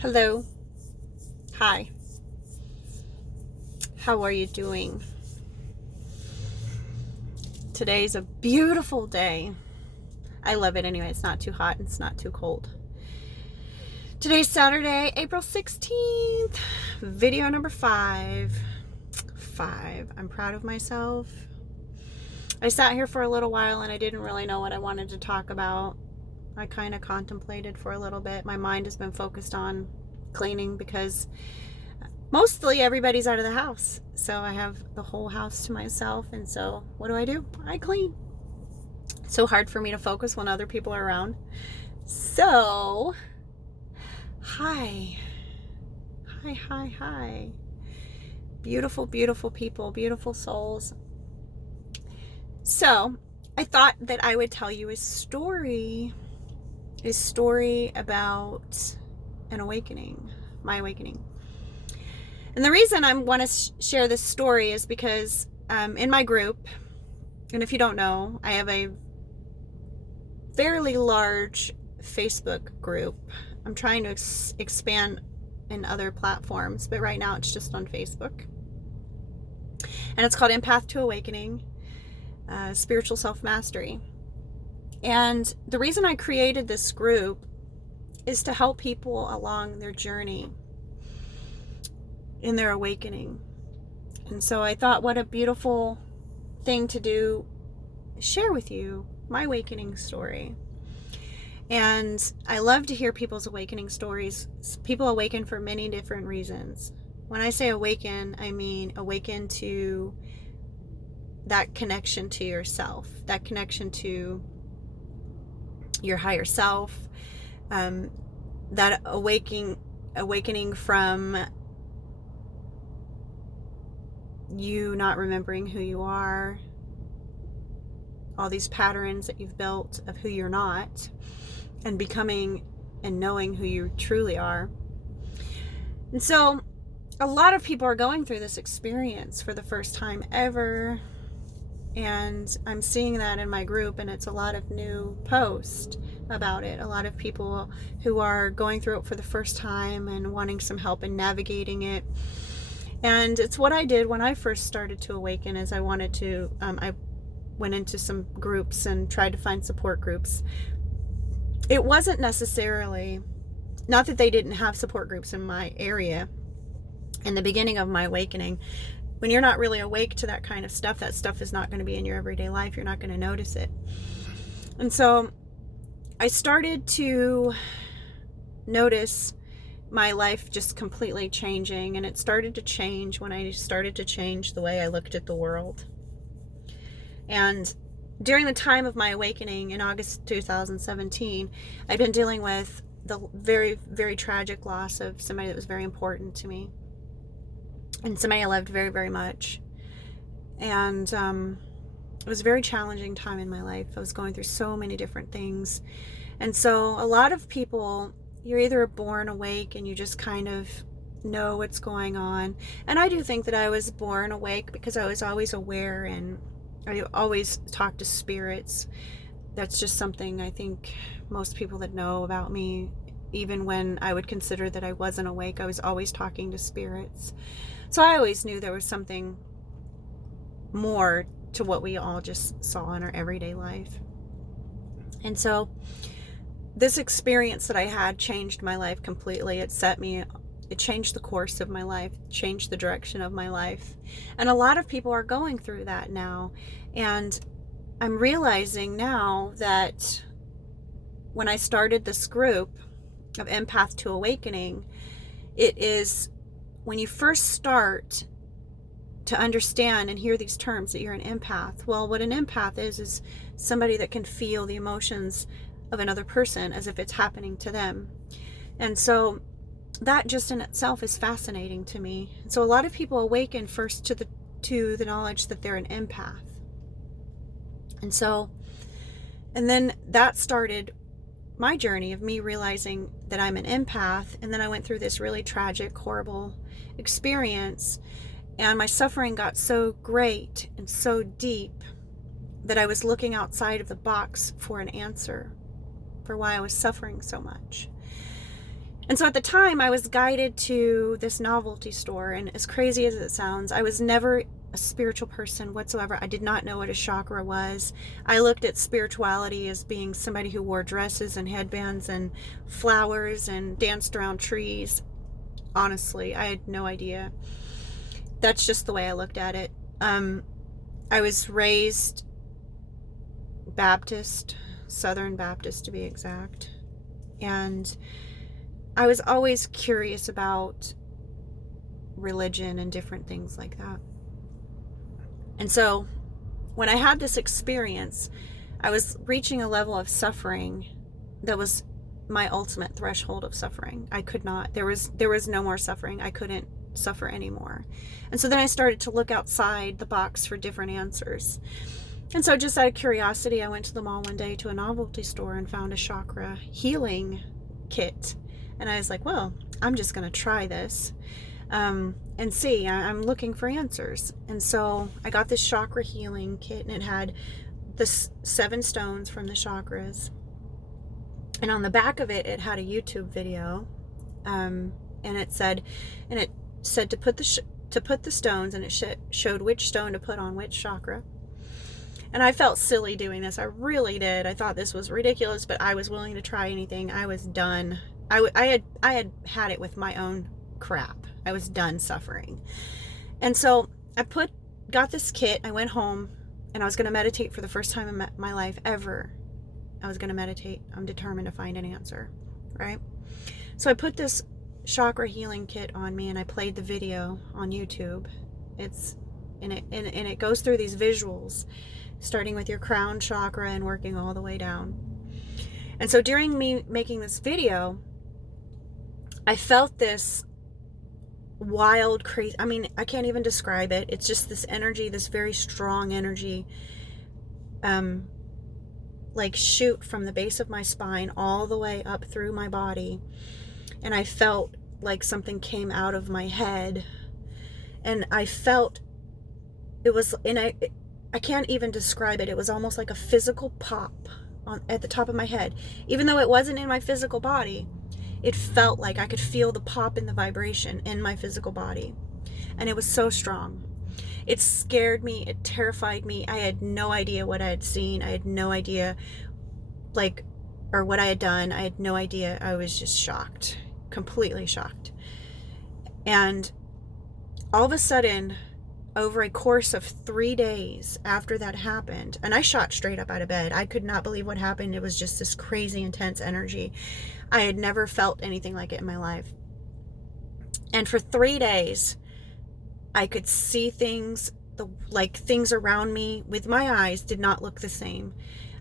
Hello. Hi. How are you doing? Today's a beautiful day. I love it anyway. It's not too hot and it's not too cold. Today's Saturday, April 16th. Video number 5. I'm proud of myself. I sat here for a little while and I didn't really know what I wanted to talk about. I kind of contemplated for a little bit. My mind has been focused on cleaning because mostly everybody's out of the house. So I have the whole house to myself. And so what do? I clean. It's so hard for me to focus when other people are around. So, hi. Hi. Beautiful, beautiful people, beautiful souls. So, I thought that I would tell you a story about an awakening, my awakening. And the reason I want to share this story is because in my group, and if you don't know, I have a fairly large Facebook group. I'm trying to expand in other platforms, but right now it's just on Facebook. And it's called Empath to Awakening, Spiritual Self-Mastery. And the reason I created this group is to help people along their journey in their awakening. And so I thought, what a beautiful thing to do, share with you my awakening story. And I love to hear people's awakening stories. People awaken for many different reasons. When I say awaken, I mean awaken to that connection to yourself, that connection to your higher self, that awakening from you not remembering who you are, all these patterns that you've built of who you're not, and becoming and knowing who you truly are. And so a lot of people are going through this experience for the first time ever, and I'm seeing that in my group, and it's a lot of new posts about it. A lot of people who are going through it for the first time and wanting some help in navigating it. And it's what I did when I first started to awaken. Is I wanted to, I went into some groups and tried to find support groups. It wasn't necessarily, not that they didn't have support groups in my area in the beginning of my awakening. When you're not really awake to that kind of stuff, that stuff is not going to be in your everyday life. You're not going to notice it. And so I started to notice my life just completely changing, and it started to change when I started to change the way I looked at the world. And during the time of my awakening in August 2017, I'd been dealing with the very, very tragic loss of somebody that was very important to me, and somebody I loved very, very much. And it was a very challenging time in my life. I was going through so many different things. And so a lot of people, you're either born awake and you just kind of know what's going on. And I do think that I was born awake because I was always aware, and I always talk to spirits. That's just something I think most people that know about me, even when I would consider that I wasn't awake, I was always talking to spirits. So I always knew there was something more to what we all just saw in our everyday life. And so this experience that I had changed my life completely. It changed the course of my life, changed the direction of my life. And a lot of people are going through that now. And I'm realizing now that when I started this group of Empath to Awakening, it is when you first start to understand and hear these terms that you're an empath. Well, what an empath is somebody that can feel the emotions of another person as if it's happening to them. And so that just in itself is fascinating to me. And so a lot of people awaken first to the knowledge that they're an empath. And then that started my journey of me realizing that I'm an empath. And then I went through this really tragic, horrible experience, and my suffering got so great and so deep that I was looking outside of the box for an answer for why I was suffering so much. And so at the time, I was guided to this novelty store. And as crazy as it sounds, I was never a spiritual person whatsoever. I did not know what a chakra was. I looked at spirituality as being somebody who wore dresses and headbands and flowers and danced around trees. Honestly, I had no idea. That's just the way I looked at it. I was raised Baptist, Southern Baptist to be exact. And I was always curious about religion and different things like that. And so when I had this experience, I was reaching a level of suffering that was my ultimate threshold of suffering. I could not, there was no more suffering. I couldn't suffer anymore. And so then I started to look outside the box for different answers. And so just out of curiosity, I went to the mall one day to a novelty store and found a chakra healing kit. And I was like, well, I'm just going to try this and see. I'm looking for answers. And so I got this chakra healing kit, and it had the 7 stones from the chakras. And on the back of it, it had a YouTube video. And it said to put the stones, and it showed which stone to put on which chakra. And I felt silly doing this. I really did. I thought this was ridiculous, but I was willing to try anything. I was done. I had it with my own crap. I was done suffering. And so I got this kit. I went home, and I was going to meditate for the first time in my life ever. I was going to meditate. I'm determined to find an answer, right? So I put this chakra healing kit on me, and I played the video on YouTube. It goes through these visuals, starting with your crown chakra and working all the way down. And so during me making this video, I felt this wild, crazy, I mean, I can't even describe it. It's just this energy, this very strong energy, like shoot from the base of my spine all the way up through my body. And I felt like something came out of my head. And I felt it was, and I can't even describe it. It was almost like a physical pop at the top of my head. Even though it wasn't in my physical body, it felt like I could feel the pop and the vibration in my physical body. And it was so strong. It scared me. It terrified me. I had no idea what I had seen. I had no idea, or what I had done. I had no idea. I was just shocked, completely shocked. And all of a sudden, over a course of 3 days after that happened, and I shot straight up out of bed. I could not believe what happened. It was just this crazy, intense energy. I had never felt anything like it in my life. And for 3 days, I could see things, things around me with my eyes did not look the same.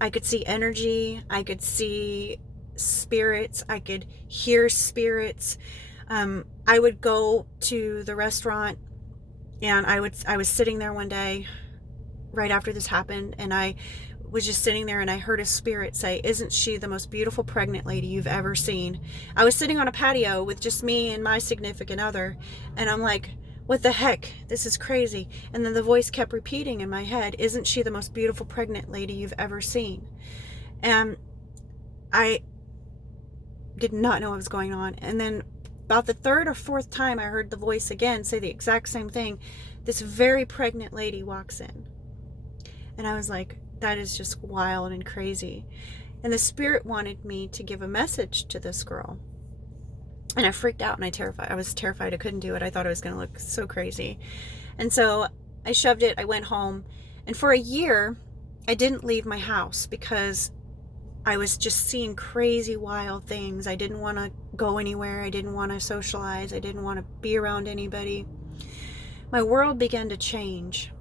I could see energy. I could see spirits. I could hear spirits. I would go to the restaurant, and I was sitting there one day right after this happened, and I was just sitting there, and I heard a spirit say, "Isn't she the most beautiful pregnant lady you've ever seen?" I was sitting on a patio with just me and my significant other, and I'm like, what the heck? This is crazy. And then the voice kept repeating in my head, "Isn't she the most beautiful pregnant lady you've ever seen?" And I did not know what was going on. And then about the 3rd or 4th time I heard the voice again say the exact same thing, this very pregnant lady walks in. And I was like, that is just wild and crazy. And the spirit wanted me to give a message to this girl. And I freaked out, and I was terrified. I couldn't do it. I thought it was going to look so crazy. And so I shoved it. I went home. And for a year, I didn't leave my house because I was just seeing crazy, wild things. I didn't want to go anywhere. I didn't want to socialize. I didn't want to be around anybody. My world began to change.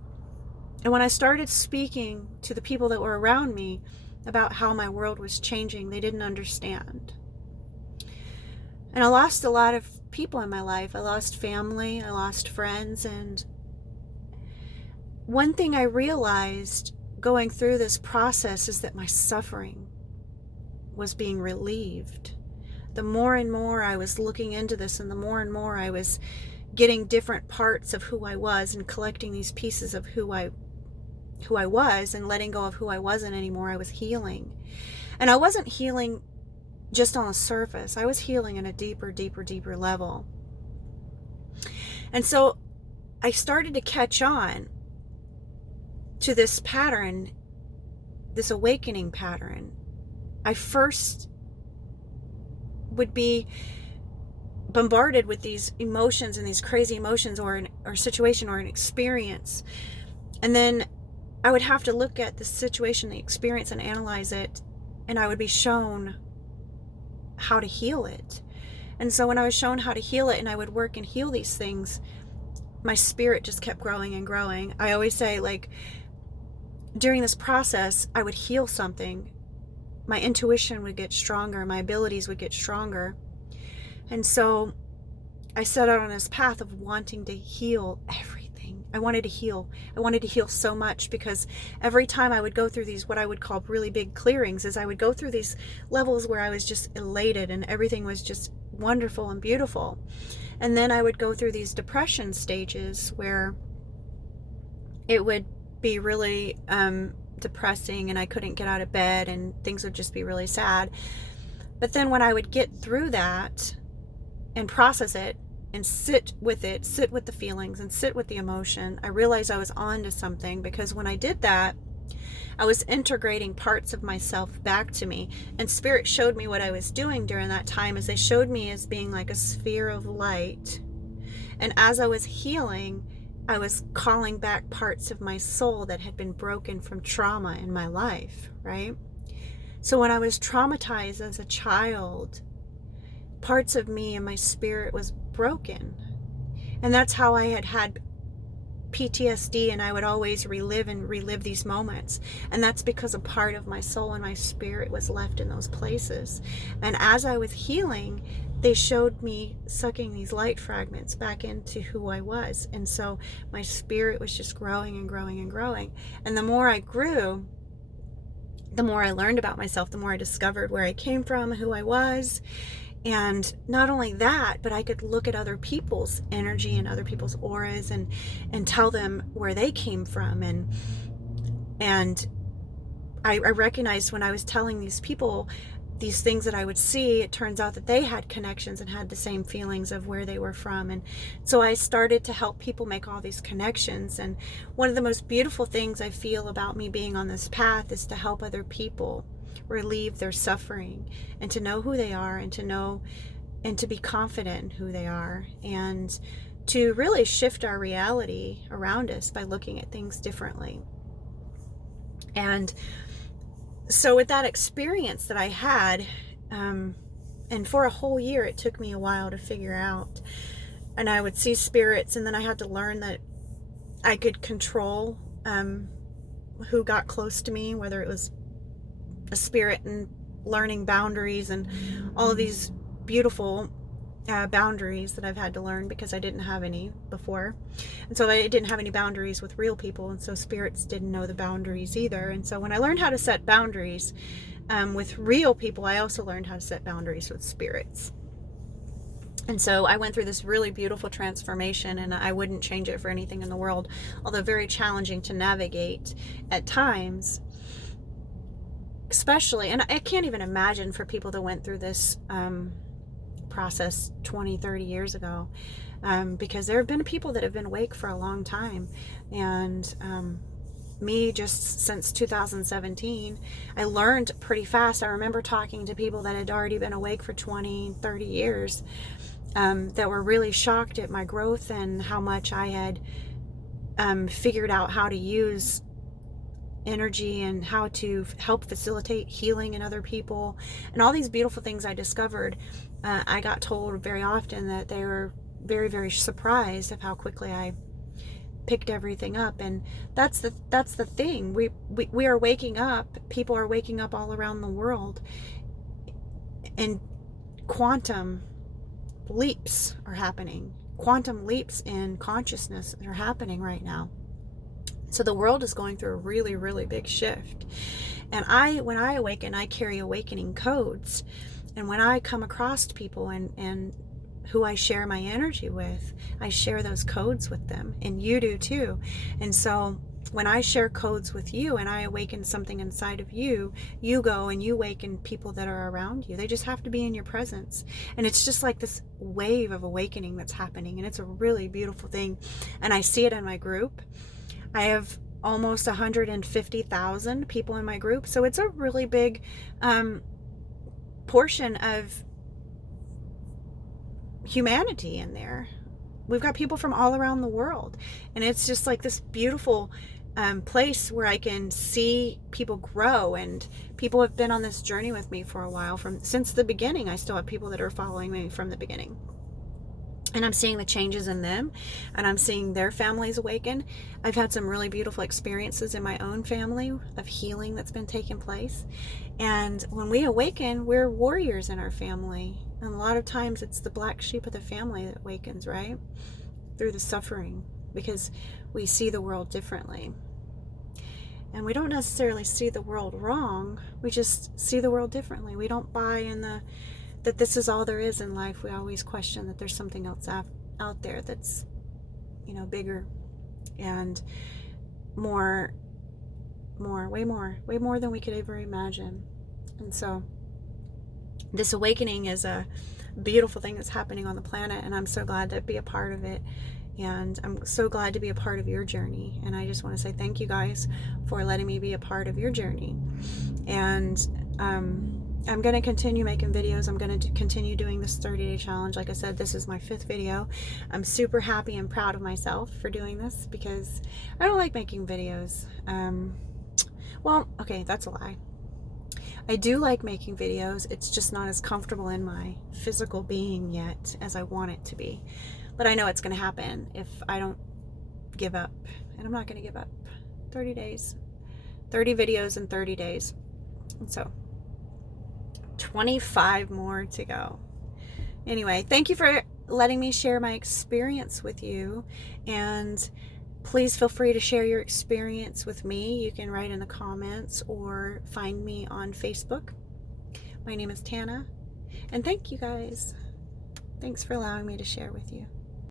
And when I started speaking to the people that were around me about how my world was changing, they didn't understand. And I lost a lot of people in my life. I lost family. I lost friends. And one thing I realized going through this process is that my suffering was being relieved. The more and more I was looking into this, and the more and more I was getting different parts of who I was and collecting these pieces of who I was and letting go of who I wasn't anymore, I was healing. And I wasn't healing just on the surface. I was healing in a deeper, deeper, deeper level. And so I started to catch on to this pattern, this awakening pattern. I first would be bombarded with these emotions and these crazy emotions, or a situation or an experience. And then I would have to look at the situation, the experience, and analyze it. And I would be shown how to heal it. And so when I was shown how to heal it and I would work and heal these things, my spirit just kept growing and growing. I always say, like, during this process, I would heal something. My intuition would get stronger. My abilities would get stronger. And so I set out on this path of wanting to heal everything. I wanted to heal. I wanted to heal so much, because every time I would go through these, what I would call really big clearings, is I would go through these levels where I was just elated and everything was just wonderful and beautiful. And then I would go through these depression stages where it would be really depressing and I couldn't get out of bed and things would just be really sad. But then when I would get through that and process it and sit with the feelings and sit with the emotion, I realized I was on to something, because when I did that, I was integrating parts of myself back to me. And Spirit showed me what I was doing during that time, is they showed me as being like a sphere of light. And as I was healing, I was calling back parts of my soul that had been broken from trauma in my life, right? So when I was traumatized as a child, parts of me and my spirit was broken. And that's how I had PTSD, and I would always relive these moments. And that's because a part of my soul and my spirit was left in those places. And as I was healing, they showed me sucking these light fragments back into who I was. And so my spirit was just growing and growing and growing. And the more I grew, the more I learned about myself, the more I discovered where I came from, who I was. And not only that, but I could look at other people's energy and other people's auras and tell them where they came from. And I recognized when I was telling these people these things that I would see, it turns out that they had connections and had the same feelings of where they were from. And so I started to help people make all these connections. And one of the most beautiful things I feel about me being on this path is to help other people relieve their suffering and to know who they are, and to know and to be confident in who they are, and to really shift our reality around us by looking at things differently. And so with that experience that I had, and for a whole year, it took me a while to figure out, and I would see spirits, and then I had to learn that I could control who got close to me, whether it was a spirit, and learning boundaries and all of these beautiful boundaries that I've had to learn because I didn't have any before. And so I didn't have any boundaries with real people, and so spirits didn't know the boundaries either. And so when I learned how to set boundaries with real people, I also learned how to set boundaries with spirits. And so I went through this really beautiful transformation, and I wouldn't change it for anything in the world, although very challenging to navigate at times. Especially, and I can't even imagine for people that went through this process 20, 30 years ago, because there have been people that have been awake for a long time. And me, just since 2017, I learned pretty fast. I remember talking to people that had already been awake for 20, 30 years that were really shocked at my growth and how much I had figured out how to use energy and how to help facilitate healing in other people, and all these beautiful things I discovered. I got told very often that they were very, very surprised of how quickly I picked everything up. And that's the thing. We are waking up. People are waking up all around the world, and quantum leaps are happening. Quantum leaps in consciousness are happening right now. So the world is going through a really, really big shift. And when I awaken, I carry awakening codes. And when I come across people and who I share my energy with, I share those codes with them. And you do too. And so when I share codes with you and I awaken something inside of you, you go and you awaken people that are around you. They just have to be in your presence. And it's just like this wave of awakening that's happening. And it's a really beautiful thing. And I see it in my group. I have almost 150,000 people in my group. So it's a really big portion of humanity in there. We've got people from all around the world. And it's just like this beautiful place where I can see people grow, and people have been on this journey with me for a while, since the beginning. I still have people that are following me from the beginning, and I'm seeing the changes in them, and I'm seeing their families awaken. I've had some really beautiful experiences in my own family of healing that's been taking place. And when we awaken, we're warriors in our family. And a lot of times it's the black sheep of the family that awakens, right? Through the suffering, because we see the world differently. And we don't necessarily see the world wrong. We just see the world differently. We don't buy in that this is all there is in life. We always question that there's something else out there that's, bigger and more, way more than we could ever imagine. And so this awakening is a beautiful thing that's happening on the planet, and I'm so glad to be a part of it. And I'm so glad to be a part of your journey. And I just want to say thank you guys for letting me be a part of your journey. And I'm going to continue making videos. I'm going to continue doing this 30-day challenge. Like I said, this is my 5th video. I'm super happy and proud of myself for doing this, because I don't like making videos. Well, okay, that's a lie. I do like making videos. It's just not as comfortable in my physical being yet as I want it to be. But I know it's going to happen if I don't give up. And I'm not going to give up. 30 days. 30 videos in 30 days. And so 25 more to go. Anyway, thank you for letting me share my experience with you. And please feel free to share your experience with me. You can write in the comments or find me on Facebook. My name is Tana. And thank you guys. Thanks for allowing me to share with you.